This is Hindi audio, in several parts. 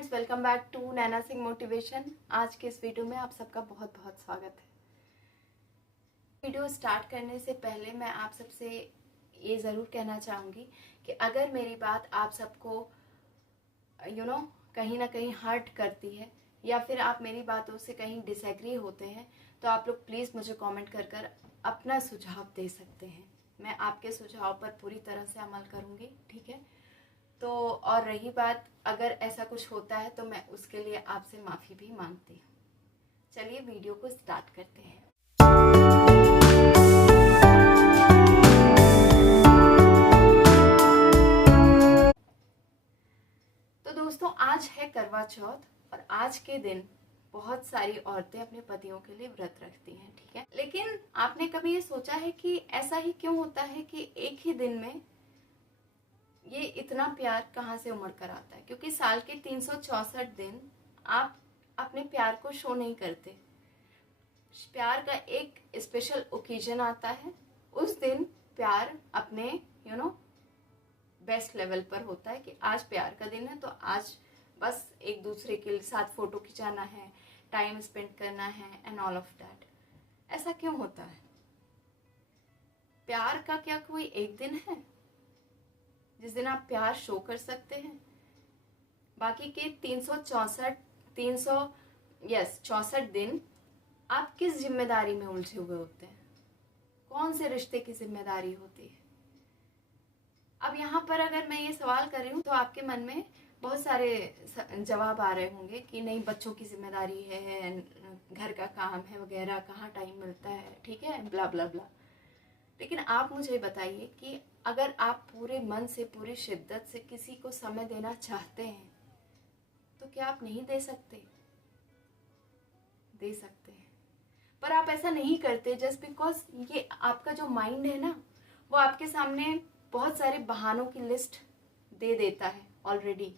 Friends, welcome back to Naina Singh motivation. आज के इस वीडियो में आप सबका बहुत बहुत स्वागत है। वीडियो स्टार्ट करने से पहले मैं आप सबसे ये ज़रूर कहना चाहूँगी कि अगर मेरी बात आप सबको कहीं ना कहीं हर्ट करती है या फिर आप मेरी बातों से कहीं डिसएग्री होते हैं तो आप लोग प्लीज़ मुझे कमेंट कर अपना सुझाव दे सकते हैं। मैं आपके सुझाव पर पूरी तरह से अमल करूँगी, ठीक है। तो और रही बात, अगर ऐसा कुछ होता है तो मैं उसके लिए आपसे माफ़ी भी मांगती हूँ। चलिए वीडियो को स्टार्ट करते हैं। तो दोस्तों, आज है करवा चौथ और आज के दिन बहुत सारी औरतें अपने पतियों के लिए व्रत रखती हैं, ठीक है। लेकिन आपने कभी ये सोचा है कि ऐसा ही क्यों होता है कि एक ही दिन में ये इतना प्यार कहाँ से उमड़ कर आता है? क्योंकि साल के 364 दिन आप अपने प्यार को शो नहीं करते। प्यार का एक स्पेशल ओकेजन आता है, उस दिन प्यार अपने बेस्ट लेवल पर होता है कि आज प्यार का दिन है तो आज बस एक दूसरे के साथ फोटो खिंचाना है, टाइम स्पेंड करना है एंड ऑल ऑफ दैट। ऐसा क्यों होता है? प्यार का क्या कोई एक दिन है जिस दिन आप प्यार शो कर सकते हैं? बाकी के 64 दिन आप किस जिम्मेदारी में उलझे हुए होते हैं? कौन से रिश्ते की जिम्मेदारी होती है? अब यहाँ पर अगर मैं ये सवाल कर रही हूँ तो आपके मन में बहुत सारे जवाब आ रहे होंगे कि नहीं, बच्चों की जिम्मेदारी है, घर का काम है वगैरह, कहाँ टाइम मिलता है, ठीक है, ब्ला ब्ला ब्ला। लेकिन आप मुझे बताइए कि अगर आप पूरे मन से, पूरी शिद्दत से किसी को समय देना चाहते हैं तो क्या आप नहीं दे सकते? दे सकते हैं, पर आप ऐसा नहीं करते जस्ट बिकॉज ये आपका जो माइंड है ना, वो आपके सामने बहुत सारे बहानों की लिस्ट दे देता है ऑलरेडी।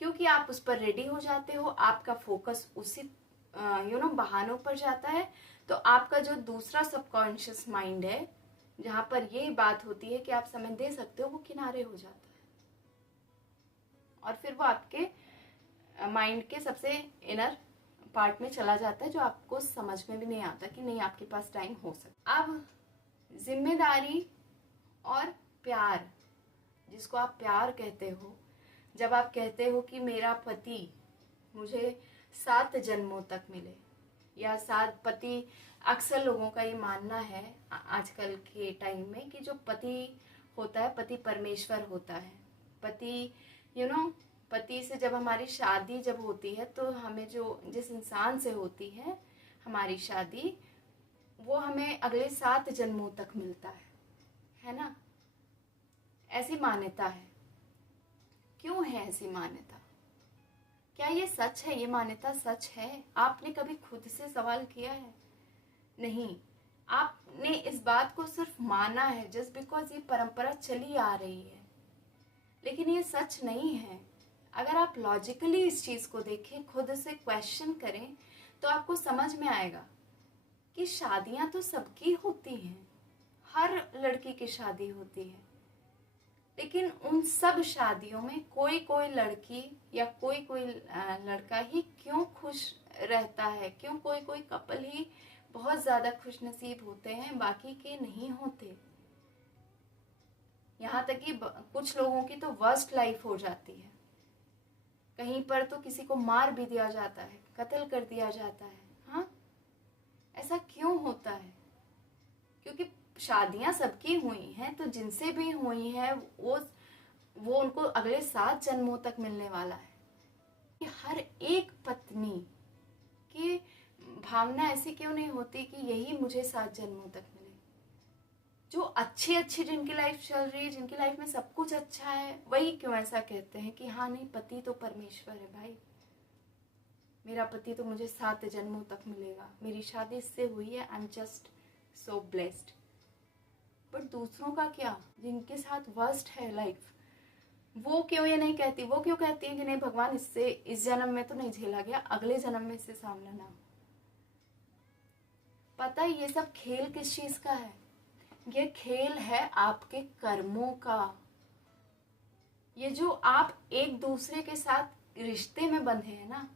क्योंकि आप उस पर रेडी हो जाते हो, आपका फोकस उसी बहानों पर जाता है, तो आपका जो दूसरा सबकॉन्शियस माइंड है जहां पर ये बात होती है कि आप समय दे सकते हो, वो किनारे हो जाता है और फिर वो आपके माइंड के सबसे इनर पार्ट में चला जाता है, जो आपको समझ में भी नहीं आता कि नहीं, आपके पास टाइम हो सकता। अब जिम्मेदारी और प्यार, जिसको आप प्यार कहते हो, जब आप कहते हो कि मेरा पति मुझे 7 जन्मों तक मिले, या 7 पति, अक्सर लोगों का ये मानना है आजकल के टाइम में कि जो पति होता है, पति परमेश्वर होता है। पति पति से जब हमारी शादी जब होती है तो हमें जिस इंसान से होती है हमारी शादी, वो हमें अगले 7 जन्मों तक मिलता है ना। ऐसी मान्यता है। क्यों है ऐसी मान्यता? क्या ये सच है? ये मान्यता सच है? आपने कभी खुद से सवाल किया है? नहीं, आपने इस बात को सिर्फ माना है जस्ट बिकॉज ये परंपरा चली आ रही है, लेकिन ये सच नहीं है। अगर आप लॉजिकली इस चीज को देखें, खुद से क्वेश्चन करें, तो आपको समझ में आएगा कि शादियां तो सबकी होती हैं, हर लड़की की शादी होती है, लेकिन उन सब शादियों में कोई कोई लड़की या कोई कोई लड़का ही क्यों खुश रहता है? क्यों कोई कोई कपल ही बहुत ज्यादा खुश नसीब होते हैं, बाकी के नहीं होते? यहाँ तक कि कुछ लोगों की तो वर्स्ट लाइफ हो जाती है। कहीं पर तो किसी को मार भी दिया जाता है, कत्ल कर दिया जाता है। हाँ, ऐसा क्यों होता है? क्योंकि शादियां सबकी हुई हैं, तो जिनसे भी हुई हैं वो उनको अगले 7 जन्मों तक मिलने वाला है। कि हर एक पत्नी की भावना ऐसी क्यों नहीं होती कि यही मुझे 7 जन्मों तक मिले? जो अच्छी जिनकी लाइफ चल रही है, जिनकी लाइफ में सब कुछ अच्छा है, वही क्यों ऐसा कहते हैं कि हाँ नहीं, पति तो परमेश्वर है भाई, मेरा पति तो मुझे 7 जन्मों तक मिलेगा, मेरी शादी इससे हुई है, I am just so blessed. But दूसरों का क्या, जिनके साथ वर्स्ट है लाइफ, वो क्यों ये नहीं कहती? वो क्यों कहती है कि नहीं भगवान, इससे इस जन्म में तो नहीं झेला गया, अगले जन्म में इससे सामना ना हो? पता है ये सब खेल किस चीज का है? ये खेल है आपके कर्मों का। ये जो आप एक दूसरे के साथ रिश्ते में बंधे हैं ना,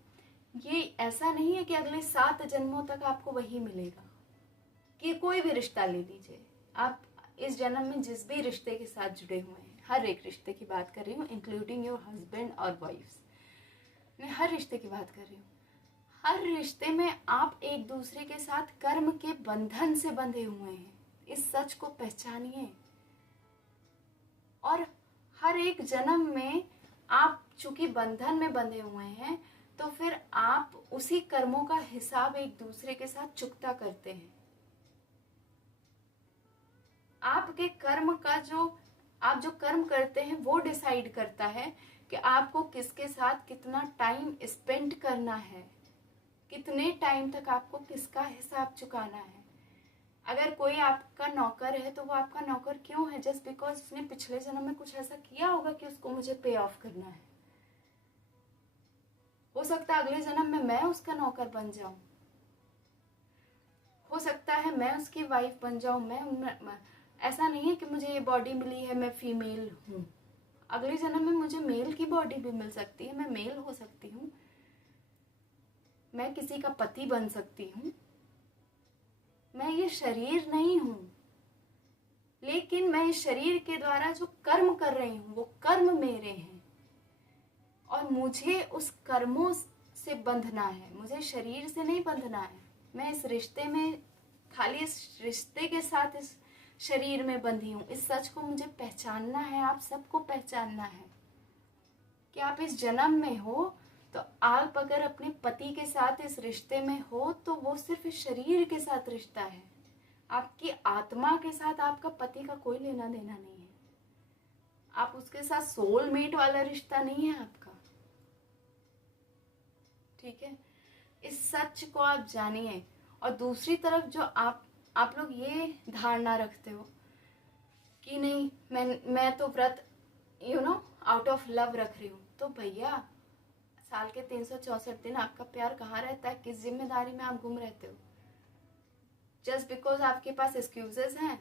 ये ऐसा नहीं है कि अगले 7 जन्मों तक आपको वही मिलेगा। कि कोई भी रिश्ता ले लीजिए, आप इस जन्म में जिस भी रिश्ते के साथ जुड़े हुए हैं, हर एक रिश्ते की बात कर रही हूँ, इंक्लूडिंग योर हस्बैंड और वाइफ्स, मैं हर रिश्ते की बात कर रही हूँ। हर रिश्ते में आप एक दूसरे के साथ कर्म के बंधन से बंधे हुए हैं। इस सच को पहचानिए। और हर एक जन्म में आप चूंकि बंधन में बंधे हुए हैं, तो फिर आप उसी कर्मों का हिसाब एक दूसरे के साथ चुकता करते हैं। आपके कर्म का आप जो कर्म करते हैं वो डिसाइड करता है कि आपको किसके साथ कितना टाइम स्पेंड करना है, कितने टाइम तक आपको किसका हिसाब चुकाना है। अगर कोई आपका नौकर है तो वो आपका नौकर क्यों है? जस्ट बिकॉज उसने पिछले जन्म में कुछ ऐसा किया होगा कि उसको मुझे पे ऑफ करना है। हो सकता है अगले जन्म में मैं उसका नौकर बन जाऊं, हो सकता है मैं उसकी वाइफ बन जाऊं। मैं ऐसा नहीं है कि मुझे ये बॉडी मिली है, मैं फीमेल हूँ। अगले जन्म में मुझे मेल की बॉडी भी मिल सकती है, मैं मेल हो सकती हूँ, मैं किसी का पति बन सकती हूँ। मैं ये शरीर नहीं हूँ, लेकिन मैं इस शरीर के द्वारा जो कर्म कर रही हूँ वो कर्म मेरे हैं, और मुझे उस कर्मों से बंधना है, मुझे शरीर से नहीं बंधना है। मैं इस रिश्ते में, खाली इस रिश्ते के साथ इस शरीर में बंधी हूँ। इस सच को मुझे पहचानना है, आप सबको पहचानना है कि आप इस जन्म में हो तो आप अगर अपने पति के साथ इस रिश्ते में हो तो वो सिर्फ इस शरीर के साथ रिश्ता है। आपकी आत्मा के साथ आपका पति का कोई लेना देना नहीं है। आप उसके साथ सोलमेट वाला रिश्ता नहीं है आपका। ठीक है, इस सच को आप जानिए। और दूसरी तरफ जो आप लोग ये धारणा रखते हो कि नहीं, मैं तो व्रत आउट ऑफ लव रख रही हूँ, तो भैया साल के 364 दिन आपका प्यार कहाँ रहता है? किस जिम्मेदारी में आप घूम रहते हो? जस्ट बिकॉज आपके पास एक्सक्यूजेस हैं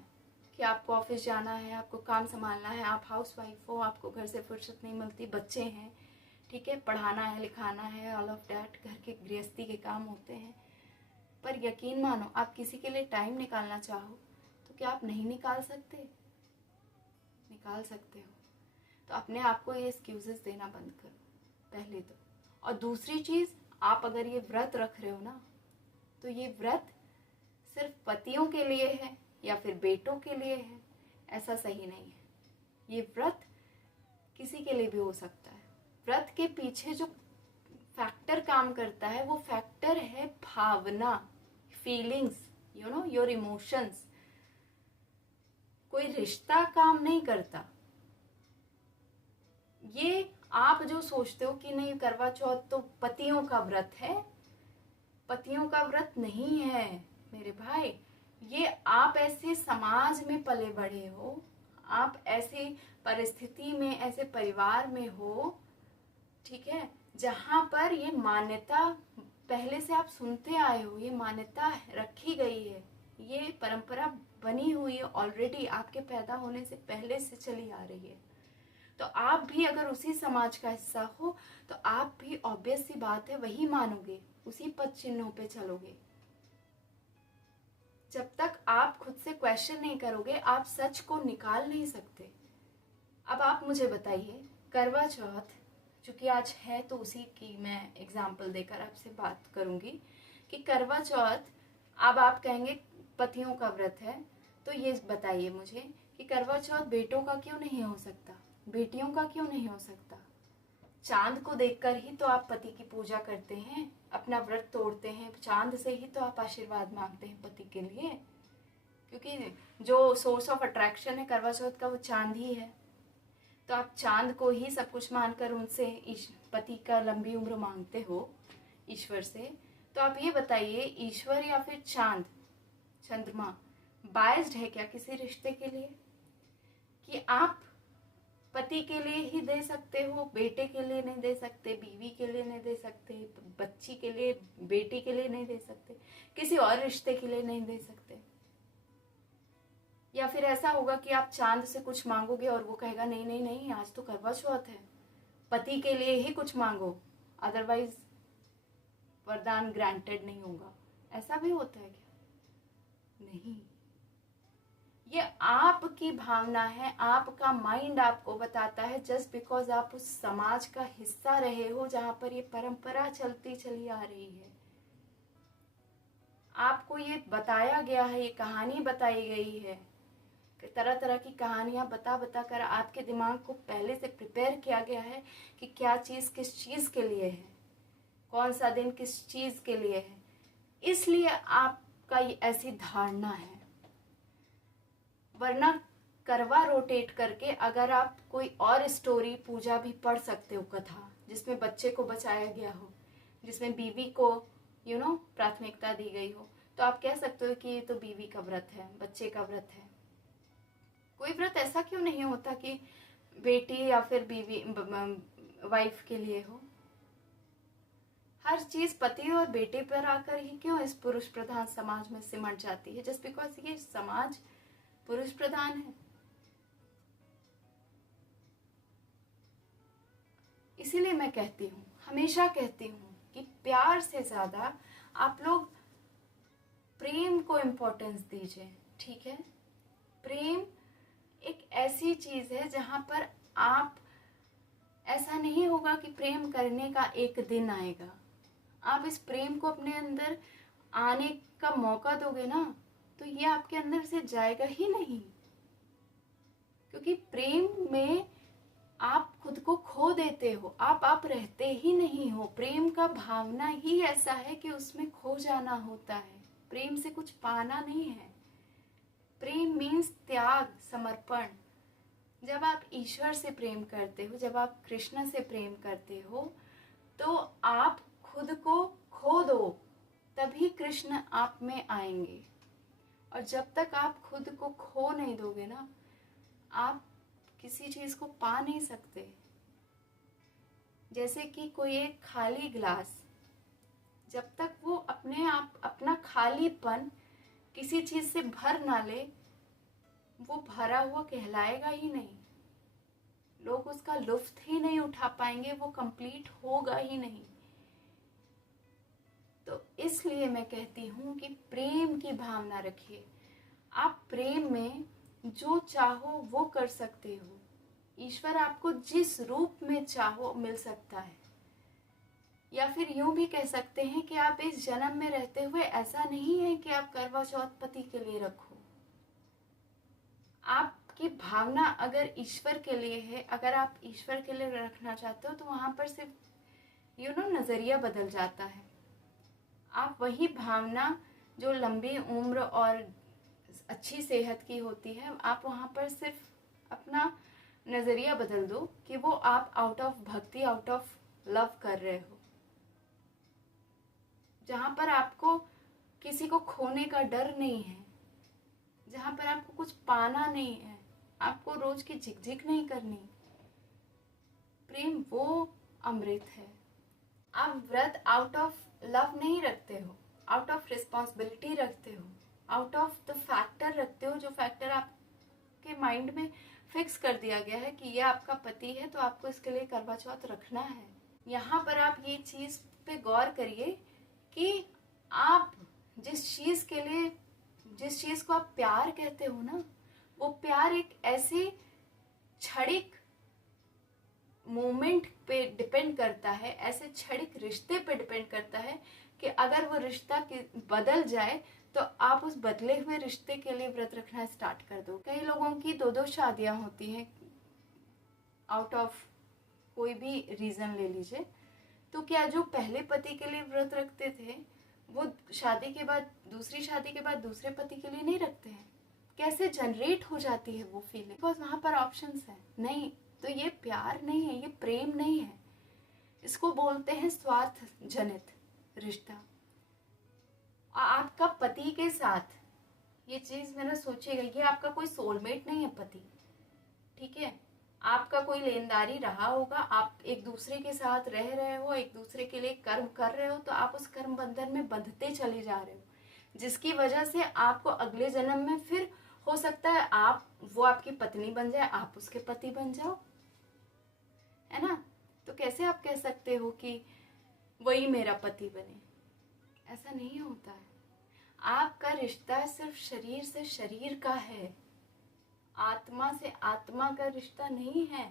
कि आपको ऑफिस जाना है, आपको काम संभालना है, आप हाउस वाइफ हो, आपको घर से फुर्सत नहीं मिलती, बच्चे हैं, ठीक है, पढ़ाना है, लिखाना है, ऑल ऑफ डैट, घर के गृहस्थी के काम होते हैं। पर यकीन मानो, आप किसी के लिए टाइम निकालना चाहो तो क्या आप नहीं निकाल सकते? निकाल सकते हो। तो अपने आप को ये एक्सक्यूजेस देना बंद करो पहले तो। और दूसरी चीज़, आप अगर ये व्रत रख रहे हो ना, तो ये व्रत सिर्फ पतियों के लिए है या फिर बेटों के लिए है, ऐसा सही नहीं है। ये व्रत किसी के लिए भी हो सकता है। व्रत के पीछे जो फैक्टर काम करता है वो फैक्टर है भावना, फीलिंग्स, योर इमोशंस। कोई रिश्ता काम नहीं करता। ये आप जो सोचते हो कि नहीं करवा चौथ तो पतियों का व्रत है, पतियों का व्रत नहीं है मेरे भाई। ये आप ऐसे समाज में पले बढ़े हो, आप ऐसे परिस्थिति में, ऐसे परिवार में हो, ठीक है, जहाँ पर ये मान्यता पहले से आप सुनते आए हो, ये मान्यता रखी गई है, ये परंपरा बनी हुई है ऑलरेडी, आपके पैदा होने से पहले से चली आ रही है। तो आप भी अगर उसी समाज का हिस्सा हो तो आप भी ऑब्वियस सी बात है वही मानोगे, उसी पद चिन्हों पे चलोगे। जब तक आप खुद से क्वेश्चन नहीं करोगे आप सच को निकाल नहीं सकते। अब आप मुझे बताइए, करवा चौथ चूंकि आज है तो उसी की मैं एग्जाम्पल देकर आपसे बात करूंगी कि करवा चौथ, अब आप कहेंगे पतियों का व्रत है, तो ये बताइए मुझे कि करवा चौथ बेटों का क्यों नहीं हो सकता, बेटियों का क्यों नहीं हो सकता? चांद को देखकर ही तो आप पति की पूजा करते हैं, अपना व्रत तोड़ते हैं, चांद से ही तो आप आशीर्वाद मांगते हैं पति के लिए, क्योंकि जो सोर्स ऑफ अट्रैक्शन है करवा चौथ का वो चांद ही है। तो आप चांद को ही सब कुछ मानकर उनसे पति का लंबी उम्र मांगते हो ईश्वर से। तो आप ये बताइए, ईश्वर या फिर चांद, चंद्रमा बायस्ड है क्या किसी रिश्ते के लिए? कि आप पति के लिए ही दे सकते हो, बेटे के लिए नहीं दे सकते, बीवी के लिए नहीं दे सकते, बच्ची के लिए, बेटी के लिए नहीं दे सकते, किसी और रिश्ते के लिए नहीं दे सकते? या फिर ऐसा होगा कि आप चांद से कुछ मांगोगे और वो कहेगा नहीं नहीं नहीं, आज तो करवा चौथ है, पति के लिए ही कुछ मांगो, अदरवाइज वरदान ग्रांटेड नहीं होगा। ऐसा भी होता है क्या? नहीं, ये आपकी भावना है, आपका माइंड आपको बताता है, जस्ट बिकॉज आप उस समाज का हिस्सा रहे हो जहां पर ये परंपरा चलती चली आ रही है। आपको ये बताया गया है, ये कहानी बताई गई है, तरह तरह की कहानियां बता बता कर आपके दिमाग को पहले से प्रिपेयर किया गया है कि क्या चीज़ किस चीज़ के लिए है, कौन सा दिन किस चीज़ के लिए है, इसलिए आपका ये ऐसी धारणा है। वरना करवा रोटेट करके अगर आप कोई और स्टोरी पूजा भी पढ़ सकते हो, कथा जिसमें बच्चे को बचाया गया हो, जिसमें बीवी को प्राथमिकता दी गई हो, तो आप कह सकते हो कि ये तो बीवी का व्रत है, बच्चे का व्रत है। कोई व्रत ऐसा क्यों नहीं होता कि बेटी या फिर बीवी वाइफ के लिए हो? हर चीज पति और बेटे पर आकर ही क्यों इस पुरुष प्रधान समाज में सिमट जाती है, जस्ट बिकॉज ये समाज पुरुष प्रधान है। इसीलिए मैं कहती हूँ, हमेशा कहती हूँ कि प्यार से ज्यादा आप लोग प्रेम को इम्पोर्टेंस दीजिए, ठीक है? प्रेम एक ऐसी चीज है जहां पर आप, ऐसा नहीं होगा कि प्रेम करने का एक दिन आएगा, आप इस प्रेम को अपने अंदर आने का मौका दोगे ना, तो ये आपके अंदर से जाएगा ही नहीं। क्योंकि प्रेम में आप खुद को खो देते हो, आप रहते ही नहीं हो। प्रेम का भावना ही ऐसा है कि उसमें खो जाना होता है, प्रेम से कुछ पाना नहीं है। प्रेम मीन्स त्याग, समर्पण। जब आप ईश्वर से प्रेम करते हो, जब आप कृष्ण से प्रेम करते हो, तो आप खुद को खो दो, तभी कृष्ण आप में आएंगे। और जब तक आप खुद को खो नहीं दोगे ना, आप किसी चीज को पा नहीं सकते। जैसे कि कोई एक खाली ग्लास, जब तक वो अपने आप अपना खालीपन किसी चीज से भर ना ले, वो भरा हुआ कहलाएगा ही नहीं, लोग उसका लुत्फ ही नहीं उठा पाएंगे, वो कंप्लीट होगा ही नहीं। तो इसलिए मैं कहती हूँ कि प्रेम की भावना रखिए। आप प्रेम में जो चाहो वो कर सकते हो, ईश्वर आपको जिस रूप में चाहो मिल सकता है। या फिर यूं भी कह सकते हैं कि आप इस जन्म में रहते हुए ऐसा नहीं है कि आप करवा चौथ पति के लिए रखो। आपकी भावना अगर ईश्वर के लिए है, अगर आप ईश्वर के लिए रखना चाहते हो, तो वहां पर सिर्फ नजरिया बदल जाता है। आप वही भावना जो लंबी उम्र और अच्छी सेहत की होती है, आप वहां पर सिर्फ अपना नजरिया बदल दो कि वो आप आउट ऑफ भक्ति, आउट ऑफ लव कर रहे हो, जहां पर आपको किसी को खोने का डर नहीं है, जहां पर आपको कुछ पाना नहीं है, आपको रोज की झिकझिक नहीं करनी। प्रेम वो अमृत है। आप व्रत आउट ऑफ लव नहीं रखते हो, आउट ऑफ रिस्पॉन्सिबिलिटी रखते हो, आउट ऑफ द फैक्टर रखते हो, जो फैक्टर आपके माइंड में फिक्स कर दिया गया है कि ये आपका पति है, तो आपको इसके लिए करवा चौथ रखना है। यहाँ पर आप ये चीज पे गौर करिए कि आप जिस चीज को आप प्यार कहते हो ना, वो प्यार एक ऐसे क्षणिक मोमेंट पे डिपेंड करता है, ऐसे क्षणिक रिश्ते पे डिपेंड करता है कि अगर वो रिश्ता बदल जाए तो आप उस बदले हुए रिश्ते के लिए व्रत रखना स्टार्ट कर दो। कई लोगों की 2-2 शादियां होती हैं, आउट ऑफ कोई भी रीजन ले लीजिए। तो क्या जो पहले पति के लिए व्रत रखते थे, वो शादी के बाद, दूसरी शादी के बाद दूसरे पति के लिए नहीं रखते हैं? कैसे जनरेट हो जाती है वो फीलिंग? बिकॉज वहां पर ऑप्शंस है नहीं। तो ये प्यार नहीं है, ये प्रेम नहीं है, इसको बोलते हैं स्वार्थ जनित रिश्ता। आपका पति के साथ ये चीज मैंने सोचिएगा, ये आपका कोई सोलमेट नहीं है पति, ठीक है? आपका कोई लेनदारी रहा होगा, आप एक दूसरे के साथ रह रहे हो, एक दूसरे के लिए कर्म कर रहे हो, तो आप उस कर्म बंधन में बंधते चले जा रहे हो, जिसकी वजह से आपको अगले जन्म में फिर हो सकता है वो आपकी पत्नी बन जाए, आप उसके पति बन जाओ, है ना। तो कैसे आप कह सकते हो कि वही मेरा पति बने? ऐसा नहीं होता है। आपका रिश्ता सिर्फ शरीर से शरीर का है, आत्मा से आत्मा का रिश्ता नहीं है।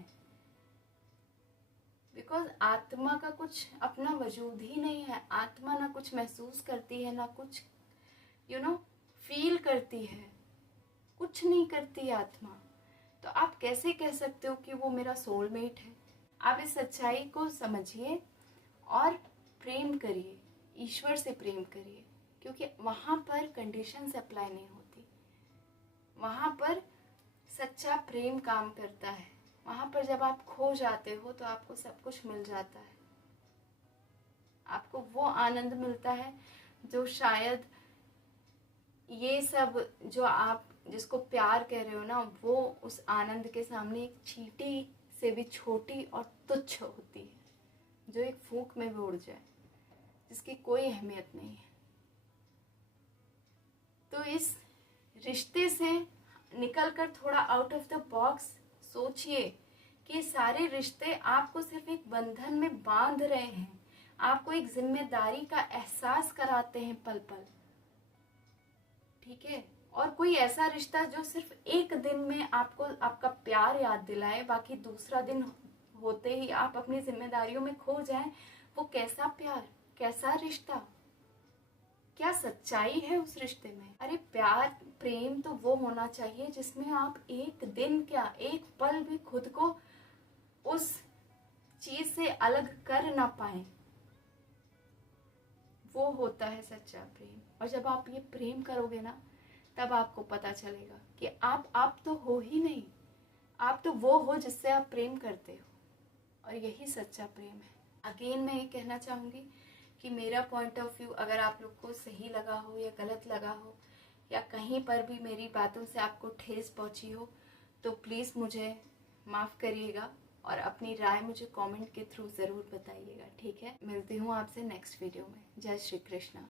बिकॉज आत्मा का कुछ अपना वजूद ही नहीं है। आत्मा ना कुछ महसूस करती है, ना कुछ फील करती है, कुछ नहीं करती आत्मा। तो आप कैसे कह सकते हो कि वो मेरा सोलमेट है? आप इस सच्चाई को समझिए और प्रेम करिए, ईश्वर से प्रेम करिए, क्योंकि वहाँ पर कंडीशंस अप्लाई नहीं होती। वहाँ पर सच्चा प्रेम काम करता है। वहाँ पर जब आप खो जाते हो तो आपको सब कुछ मिल जाता है। आपको वो आनंद मिलता है जो शायद ये सब जो आप जिसको प्यार कह रहे हो ना, वो उस आनंद के सामने एक चींटी से भी छोटी और तुच्छ होती है, जो एक फूंक में भी उड़ जाए, जिसकी कोई अहमियत नहीं है। तो इस रिश्ते से निकलकर थोड़ा आउट ऑफ द बॉक्स सोचिए कि सारे रिश्ते आपको सिर्फ एक बंधन में बांध रहे हैं, आपको एक जिम्मेदारी का एहसास कराते हैं पल पल, ठीक है। और कोई ऐसा रिश्ता जो सिर्फ एक दिन में आपको आपका प्यार याद दिलाए, बाकी दूसरा दिन होते ही आप अपनी जिम्मेदारियों में खो जाएं, वो कैसा प्यार, कैसा रिश्ता, क्या सच्चाई है उस रिश्ते में? अरे प्यार प्रेम तो वो होना चाहिए जिसमें आप एक दिन क्या, एक पल भी खुद को उस चीज से अलग कर ना पाए। वो होता है सच्चा प्रेम। और जब आप ये प्रेम करोगे ना, तब आपको पता चलेगा कि आप तो हो ही नहीं, आप तो वो हो जिससे आप प्रेम करते हो। और यही सच्चा प्रेम है। अगेन मैं ये कहना चाहूँगी कि मेरा पॉइंट ऑफ व्यू अगर आप लोग को सही लगा हो या गलत लगा हो, या कहीं पर भी मेरी बातों से आपको ठेस पहुँची हो, तो प्लीज़ मुझे माफ़ करिएगा और अपनी राय मुझे कमेंट के थ्रू ज़रूर बताइएगा, ठीक है। मिलती हूँ आपसे नेक्स्ट वीडियो में। जय श्री कृष्णा।